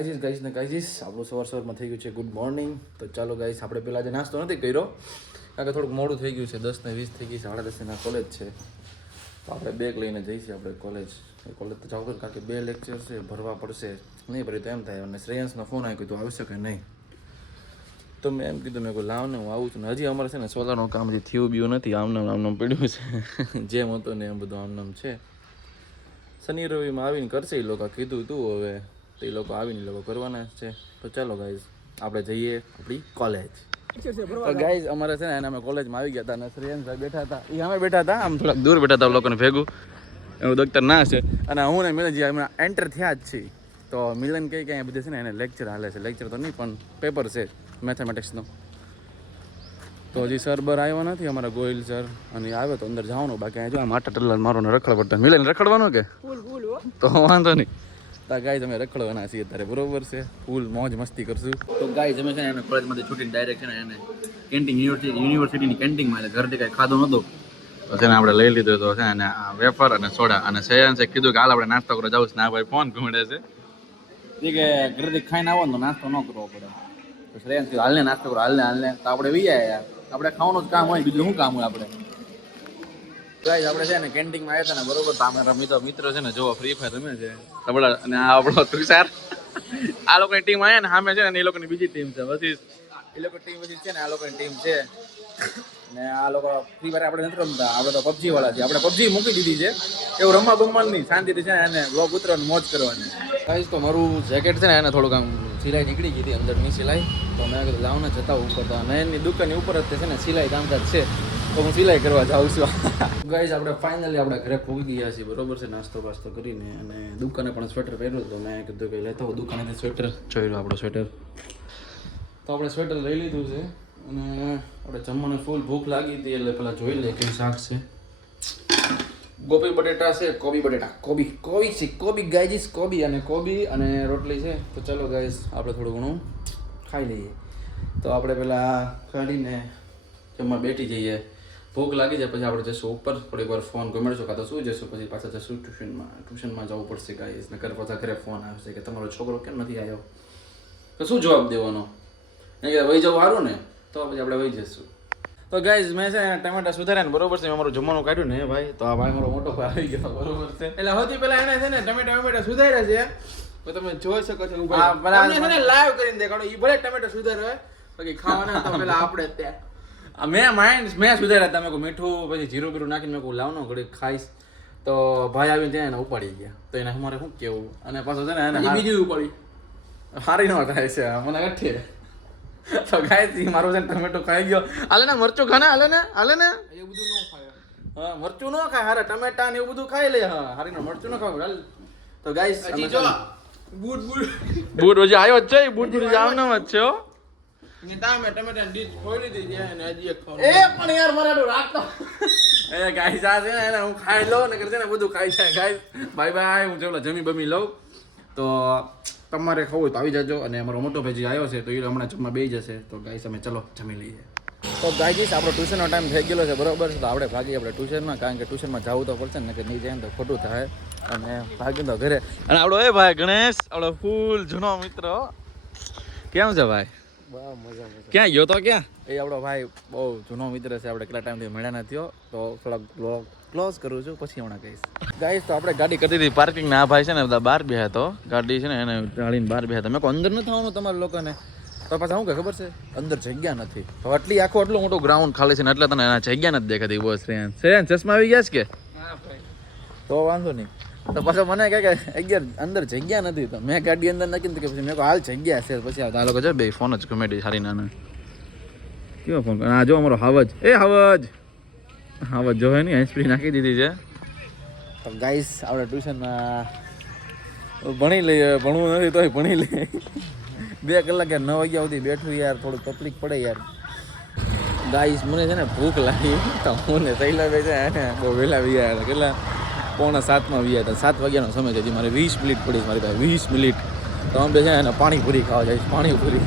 Guys ને guys આપણું સવારમાં થઈ ગયું છે ગુડ મોર્નિંગ. તો ચાલો ગાઈસ આપણે પહેલાં જે નાસ્તો નથી કર્યો કારણ કે થોડુંક મોડું થઈ ગયું છે, 10:20 થઈ ગઈ છે, 10:30 કોલેજ છે. તો આપણે બેગ લઈને જઈશું આપણે કોલેજ તો જવું પડે કારણ કે 2 લેક્ચર છે, ભરવા પડશે. નહીં ભરી તો એમ થાય. અને શ્રેયાંશનો ફોન આવી ગયો તો આવી શકે નહીં. તો મેં એમ કીધું મેં કોઈ લાવ ને હું આવું છું ને. હજી અમારે છે ને સોલારનું કામ હજી થયું બીયું નથી, આમનામ પડ્યું છે. જેમ હતું ને એમ બધું આમનામ છે. શનિ રવિમાં આવીને કરશે એ લોકો, કીધું તું હવે તો એ લોકો આવીને લોકો કરવાના છે. તો ચાલો ગાઈઝ આપણે જઈએ આપણી કોલેજ. તો ગાઈઝ અમારે છે ને એને અમે કોલેજમાં આવી ગયા હતા અને શ્રેયાંશભાઈ બેઠા હતા, એ અમે બેઠા હતા, આમ થોડાક દૂર બેઠા હતા લોકોને ભેગું. એવું દોકતર ના છે. અને હું ને મિલનજી હમણાં એન્ટર થયા જ છીએ. તો મિલન કહે કે અહીંયા બધે છે ને એને લેક્ચર હાલે છે. લેક્ચર તો નહીં પણ પેપર છે મેથેમેટિક્સનો. તો હજી સર બર આવ્યો નથી અમારા ગોહિલ સર, અને આવ્યો તો અંદર જવાનું. બાકી અહીંયા જો આ માટા ટલ્લા મારો ને રખડ પડતા. મિલન રખડવાનું કે તો વાંધો નહીં. તો ગાઈઝ અમે રખડવાના છીએ અત્યારે, બરોબર છે, ફૂલ મોજ મસ્તી કરશું. તો ગાઈઝ અમે છે ને એને કોલેજમાંથી છૂટીને ડાયરેક્ટ છે ને એને કેન્ટીન યુનિવર્સિટીની કેન્ટીનમાં એટલે ઘરથી કાંઈ ખાધું નહોતું તો છે ને આપણે લઈ લીધું. તો છે ને વેફર અને સોડા. અને શ્રેયાંશે કીધું કે હાલ આપણે નાસ્તો કરવા જાવ. ના ભાઈ ફોન ઘૂમડે છે કે ઘરેથી ખાઈને આવો ને તો નાસ્તો ન કરવો પડે. તો શ્રેયાંશ કીધું હાલને નાસ્તો કરો, હાલને. તો આપણે વી યાર, આપણે ખાવાનું જ કામ હોય, બીજું શું કામ હોય આપણે. ગાઈઝ આપણે છે ને કેન્ટીનમાં આવ્યા હતા ને, બરોબર. તો અમે મિત્ર છે ને જોવા ફ્રી ફાયર રમે છે તબડા. અને આ આપણો તુષાર, આ લોકોની ટીમ આવ્યા ને સામે છે ને એ લોકોની બીજી ટીમ છે. પછી એ લોકો ટીમ પછી છે ને આ લોકોની ટીમ છે. ને આ લોકો ફ્રી ફાયર આપણે નથી રમતા, આપણે તો પબજી વાળા છે. આપણે પબજી મૂકી દીધી છે, એવું રમવા બમવાનું નહીં, શાંતિથી છે ને એને વ્લોગ ઉતરવાનું મોજ કરવાની. ગાઈઝ તો મારું જેકેટ છે ને એને થોડુંક આમ સિલાઈ નીકળી ગઈ હતી અંદરની સિલાઈ. તો મેં કીધું લાવને જતા ઉપર તો નયનની દુકાનની ઉપર જ છે ને સિલાઈ કામકાજ છે, તો હું સિલાઈ કરવા જાઉં છું. ગાઈઝ આપણે ફાઇનલી આપણે ઘરે પહોંચી ગયા છીએ, બરોબર છે, નાસ્તો બાસ્તો કરીને. અને દુકાને પણ સ્વેટર પહેર્યું તો મેં કીધું કે લેતો હું દુકાનેથી સ્વેટર. જોયું આપણો સ્વેટર. તો આપણે સ્વેટર લઈ લીધું છે. અને આપણે જમવાને ફૂલ ભૂખ લાગી હતી એટલે પેલા જોઈ લે કઈ શાક છે. ગોપી બટેટા છે, કોબી બટેટા, કોબી ગાઈઝ, કોબી અને રોટલી છે. તો ચલો ગાઈઝ આપણે થોડું ઘણું ખાઈ લઈએ. તો આપણે પેલા કાઢીને જમવા બેઠી જઈએ. ભૂખ લાગી જાય પછી આપણે જઈશું ઉપર, થોડીક વાર ફોન ગમેડશું કાં તો શું જશું, પછી પાછા જશું ટ્યુશનમાં જવું પડશે ગાઈઝ. નકર પાછા ઘરે ફોન આવશે કે તમારો છોકરો કેમ નથી આવ્યો. તો શું જવાબ દેવાનો, નહીં કે વહી જવું સારું ને, તો પછી આપણે વહી જઈશું. તો ગાઈઝ મેં છે ટમેટા સુધાર્યા ને, બરોબર છે, મેં મારું જમવાનું કાઢ્યું ને ભાઈ. તો આ ભાઈ મારો મોટો ભાઈ આવી ગયો, બરોબર છે. એટલે સૌથી પહેલા એને છે ને ટમેટા સુધાર્યા છે. તો તમે જોઈ શકો છો લાઈવ કરીને દેખાડો. એ ભલે ટમેટા સુધાર્યો બાકી ખાવાના તો પેલા આપણે ત્યાં મેં સુધાર્યા હતા. મેં મીઠું પછી જીરું બીરું નાખીને મેં લાવનો ઘડી ખાઈશ. તો ભાઈ આવીને ત્યાં એને ઉપાડી ગયા. તો એને અમારે શું કેવું. અને પાછું છે ને એને બીજું ઉપાડી સારી ન થાય છે મને અઠે. તો ગાઈસ મારું છે ટમેટો ખાઈ ગયો. હાલે ને મરચું ખાને, હાલે ને એવું બધું ન ખાય. હા મરચું ન ખાય હારે, ટમેટા ને એવું બધું ખાઈ લે. હા હારી ને મરચું ન ખાવ. તો ગાઈસ બૂટ હજી આવ્યો જ છે, બૂટ આવવાનો જ છે. હો ટમેટા ડીશ ખોલી દીધી અને હજી એક ખાવાનું. એ પણ યાર મારે રાખતો. એ ગાઈસ આ છે ને હું ખાઈ લઉં ને કરજે ને બધું ખાઈ જાય. ગાઈસ બાય બાય, હું જેવલા જમી બમી લઉં. તો તમારે ખાવું હોય તો આવી જજો. અને અમારો મોટો ભાઈ આવ્યો છે તો એ હમણાં જમવા બેસી જશે. તો ગાઈસ અમે ચલો જમી લઈએ. તો ગાઈસ આપણો ટ્યુશનનો ટાઈમ થઈ ગયેલો છે, બરોબર છે. તો આપણે ભાગીએ આપણે ટ્યુશનમાં, કારણ કે ટ્યુશનમાં જવું તો પડશે ને, કે નહીં જાય ને તો ખોટું થાય. અને ભાગી તો ઘરે. અને આપણો એ ભાઈ ગણેશ, આપણો ફૂલ જૂનો મિત્ર. કેમ છે ભાઈ? મજા. ક્યાં ગયો તો ક્યાં? એ આપણો ભાઈ બહુ જૂનો મિત્ર છે, આપણે કેટલા ટાઈમથી મળ્યા નથી. તો થોડાક બ્લોગ ક્લોઝ કરું છું, પછી હમણાં કહીશ. ગાઈસ તો આપણે ગાડી કરી દીધી પાર્કિંગમાં. આ ભાઈ છે ને બધા બહાર બેહ્યા હતો, ગાડી છે ને એને ગાડીને બહાર બેહ્યા હતા. મેં કહું અંદર નથી આવવાનું તમારા લોકોને. તો પાછા શું કે ખબર છે, અંદર જગ્યા નથી. તો આટલું મોટું ગ્રાઉન્ડ ખાલી છે ને એટલે તને એના જગ્યા નથી દેખાતી. બસ શ્રેયાંશ ચશ્મા આવી ગયા છે કે? તો વાંધો નહીં. તો પાછો મને કહે કે અંદર જગ્યા નથી. તો મેં ગાડી અંદર નાખી કે પછી મેં કહું હાલ જગ્યા છે. પછી આ લોકો છે બે ફોન જ કોમેડી સારી નાના. કેવો ફોન? આ જો અમારો હાવજ જો હે ને હેન્ડ ફ્રી નાખી દીધી છે. તો ગાઈસ આપણે ટ્યુશનમાં ભણી લઈએ, ભણવું નથી તોય ભણી લઈએ. 2 કલાક 9 વાગ્યા સુધી બેઠું યાર, થોડુંક તકલીફ પડે યાર. ગાઈસ મને છે ને ભૂખ લાગી. તો હું ને શૈલાભાઈ છે એને બહુ વહેલા વ્યા હતા. કેટલા 6:45 વ્યા હતા. 7 વાગ્યાનો સમય છે. મારે 20 મિનિટ પડી મારી પાસે, 20 મિનિટ. તો અમે છે એને પાણીપુરી ખાવા જઈશ. પાણીપુરી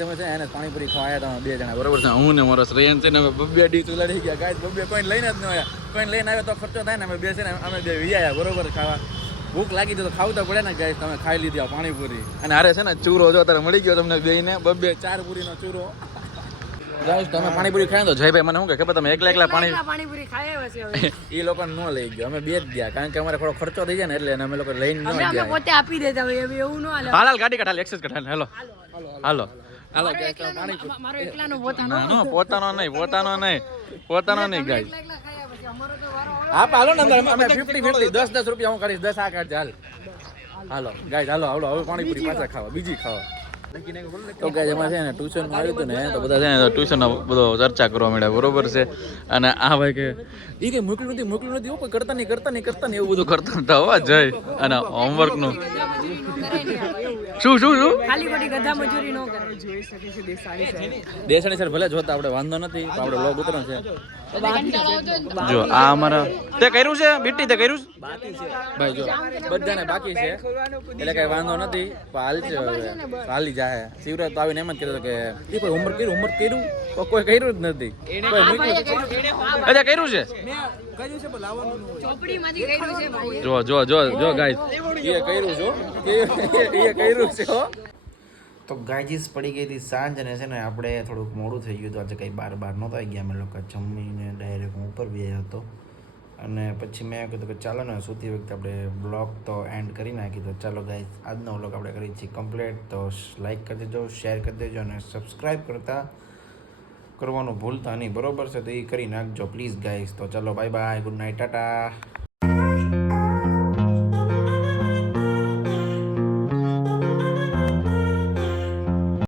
તમે છે એને પાણીપુરી ખાવા આવ્યા હતા 2 જણા, બરોબર છે. હું ને મારો શ્રેયાંશ છે ને અમે 2 ડીશ ઉલાડી ગયા. ગાઈસ 2 કોઈ લઈને જ ન આવ્યા. કોઈને લઈને આવ્યા તો ખર્ચો થાય ને. અમે 2 છે ને અમે 2 વ્યાયા બરોબર ખાવા. ભૂખ લાગી તો ખાવું તો પડે ને ગાઈસ. તમે ખાઈ લીધી આ પાણીપુરી અને અરે છે ને ચૂરો જો અત્યારે મળી ગયો તમને બેયને બબે 4 પૂરીનો ચૂરો. ગાઈસ તમે પાણીપુરી ખાય તો જયભાઈ મને શું કે ખબર તમે એકલા પાણીપુરી ખાય છે હવે. એ લોકો ન લઈ ગયો અમે બે જ ગયા કારણ કે અમારે થોડો ખર્ચો થઈ જાય ને એટલે અમે લોકો લઈને ન ગયા. પોતે આપી દેતા હોય એવું ન હાલે. હાલ ગાડી કાઢ એક્સેસ કાઢ હાલો હાલો હાલો ગાઈસ પાણીપુરી મારો એકલાનો પોતાનો ના પોતાનો નહીં ગાઈસ. એકલા ખાયા પછી અમારો તો વારો હા હાલો ને અંદર અમે 50-50 10 રૂપિયા હું કરીશ 10 આ કાઢ હાલ. હાલો ગાઈસ હાલો હવે પાણીપુરી પાછા ખાવા બીજી ખાવા. તો ગાઈસ એમાં છે ને ટ્યુશનમાં આવ્યું હતું ને તો બધા છે ને ટ્યુશનનો બધો ચર્ચા કરવા માંડ્યા બરોબર છે. અને આ ભાઈ કે એ કઈ મોકલ્યું નથી કોઈ કરતા નહીં એવું બધું કરતા હતા હો જય. અને હોમવર્કનું શું ખાલી ખોટી ગધા મજૂરી ન કરે. જોઈ શકે છે દેસાણી સર ભલે જોતા આપણે વાંધો નથી તો આપણે લોગ ઉતરનો છે. જો આ અમારા તે કર્યું છે બીટી તે કર્યું છે બાકી છે ભાઈ જો બધાને બાકી છે એટલે કઈ વાંધો નથી હાલ છે હવે હાલી જાય. શિવરાજ તો આવીને એમ જ કહેતો કે એ કોઈ હોમવર્ક કર્યું તો કોઈ કર્યું જ નથી કોઈ મૂક્યું અચ્છા કર્યું છે ચોપડીમાંથી કર્યું છે ભાઈ. જો ગાઈસ એ કર્યું છે હો. તો ગાઈજીસ પડી ગઈ હતી સાંજ અને છે ને આપણે થોડુંક મોડું થઈ ગયું હતું આજે કંઈ બાર નહોતા આવી ગયા અમે લોકો જમીને ડાયરેક્ટ હું ઉપર બી હતો અને પછી મેં કીધું કે ચાલો ને સૂતી વખતે આપણે બ્લોગ તો એન્ડ કરી નાખી. તો ચાલો ગાઈસ આજનો બ્લોગ આપણે કરી છીએ કમ્પ્લીટ. તો લાઈક કરી દેજો શેર કરી દેજો અને સબસ્ક્રાઈબ કરવાનું ભૂલતા નહીં બરોબર છે તો એ કરી નાખજો પ્લીઝ ગાઈસ. તો ચાલો બાય ગુડ નાઇટ ટાટા.